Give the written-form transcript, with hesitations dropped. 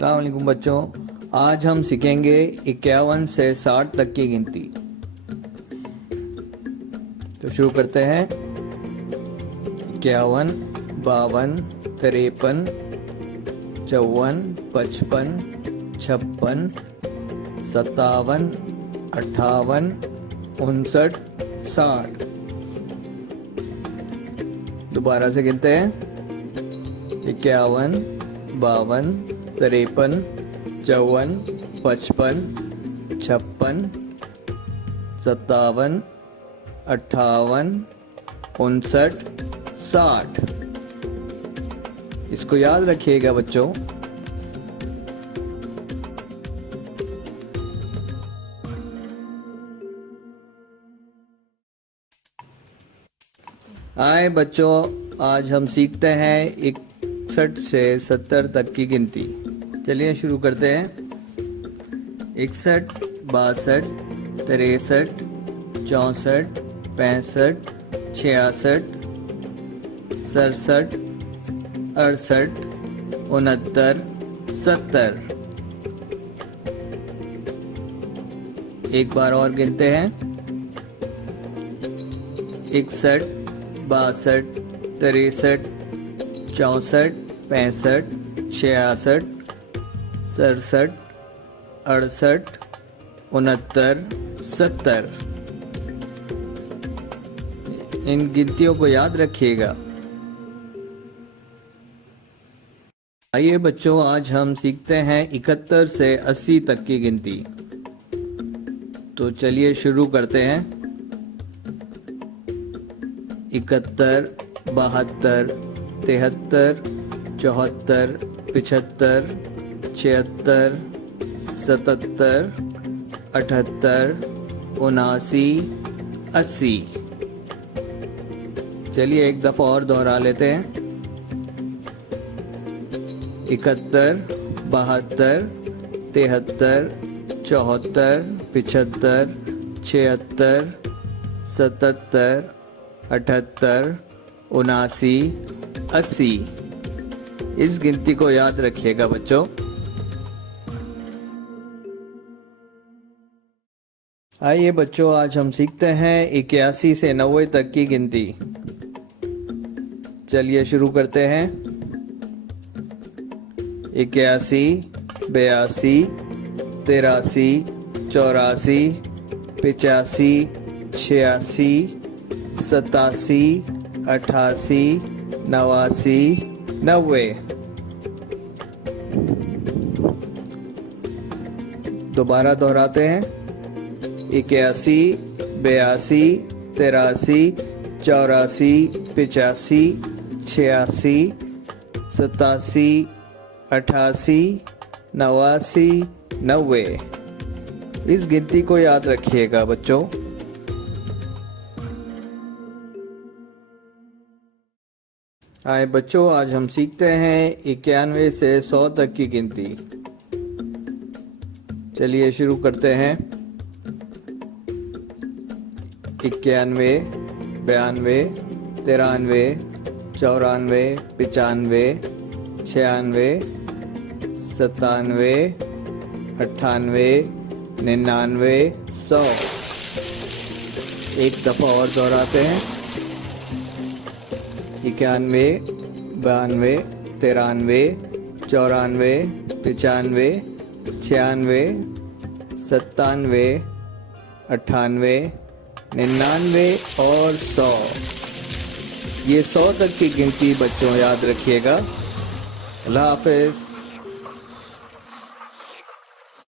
अस्सलाम वालेकुम बच्चों, आज हम सीखेंगे 51 से 60 तक की गिनती। तो शुरू करते हैं। 51, 52, 53, 54, 55, 56, 57, 58, 59, 60। दोबारा से गिनते हैं। 51, 52, 53, 54, 55, 56, 57, 58, 59, 60। इसको याद रखिएगा बच्चों। आए बच्चों, आज हम सीखते हैं 61 से 70 तक की गिनती। चलिए शुरू करते हैं। 61, 62, 63, 64, 65, 66, 67, 68, 69, 70। एक बार और गिनते हैं। 61, 62, 63, 64, 65, 66, 67, 68, 69, 70। इन गिनतियों को याद रखिएगा। आइए बच्चों, आज हम सीखते हैं 71 से 80 तक की गिनती। तो चलिए शुरू करते हैं। 71, 72, 73, 74, 75, 76, 77, 78, 79, 80। चलिए एक दफा और दोहरा लेते हैं। 71, 72, 73, 74, 75, 76, 77, 78, 79, 80। इस गिनती को याद रखिएगा बच्चों। आइए बच्चों, आज हम सीखते हैं 81 से 90 तक की गिनती। चलिए शुरू करते हैं। 81, 82, 83, 84, 85, 86, 87, 88, 89, 90। दोबारा दोहराते हैं। 81, 82, 83, 84, 85, 86, 87, 88, 89, 90। इस गिनती को याद रखिएगा बच्चों। आए बच्चों, आज हम सीखते हैं 91 से 100 तक की गिनती। चलिए शुरू करते हैं। 91, 92, 93, 94, 95, 96, 97, 98, 99, 100। एक दफा और दोहराते हैं। 91, 92, 93, 94, 95, 96, 97, 98, 99 और 100। ये 100 तक की गिनती बच्चों याद रखिएगा। अल्लाह हाफिज।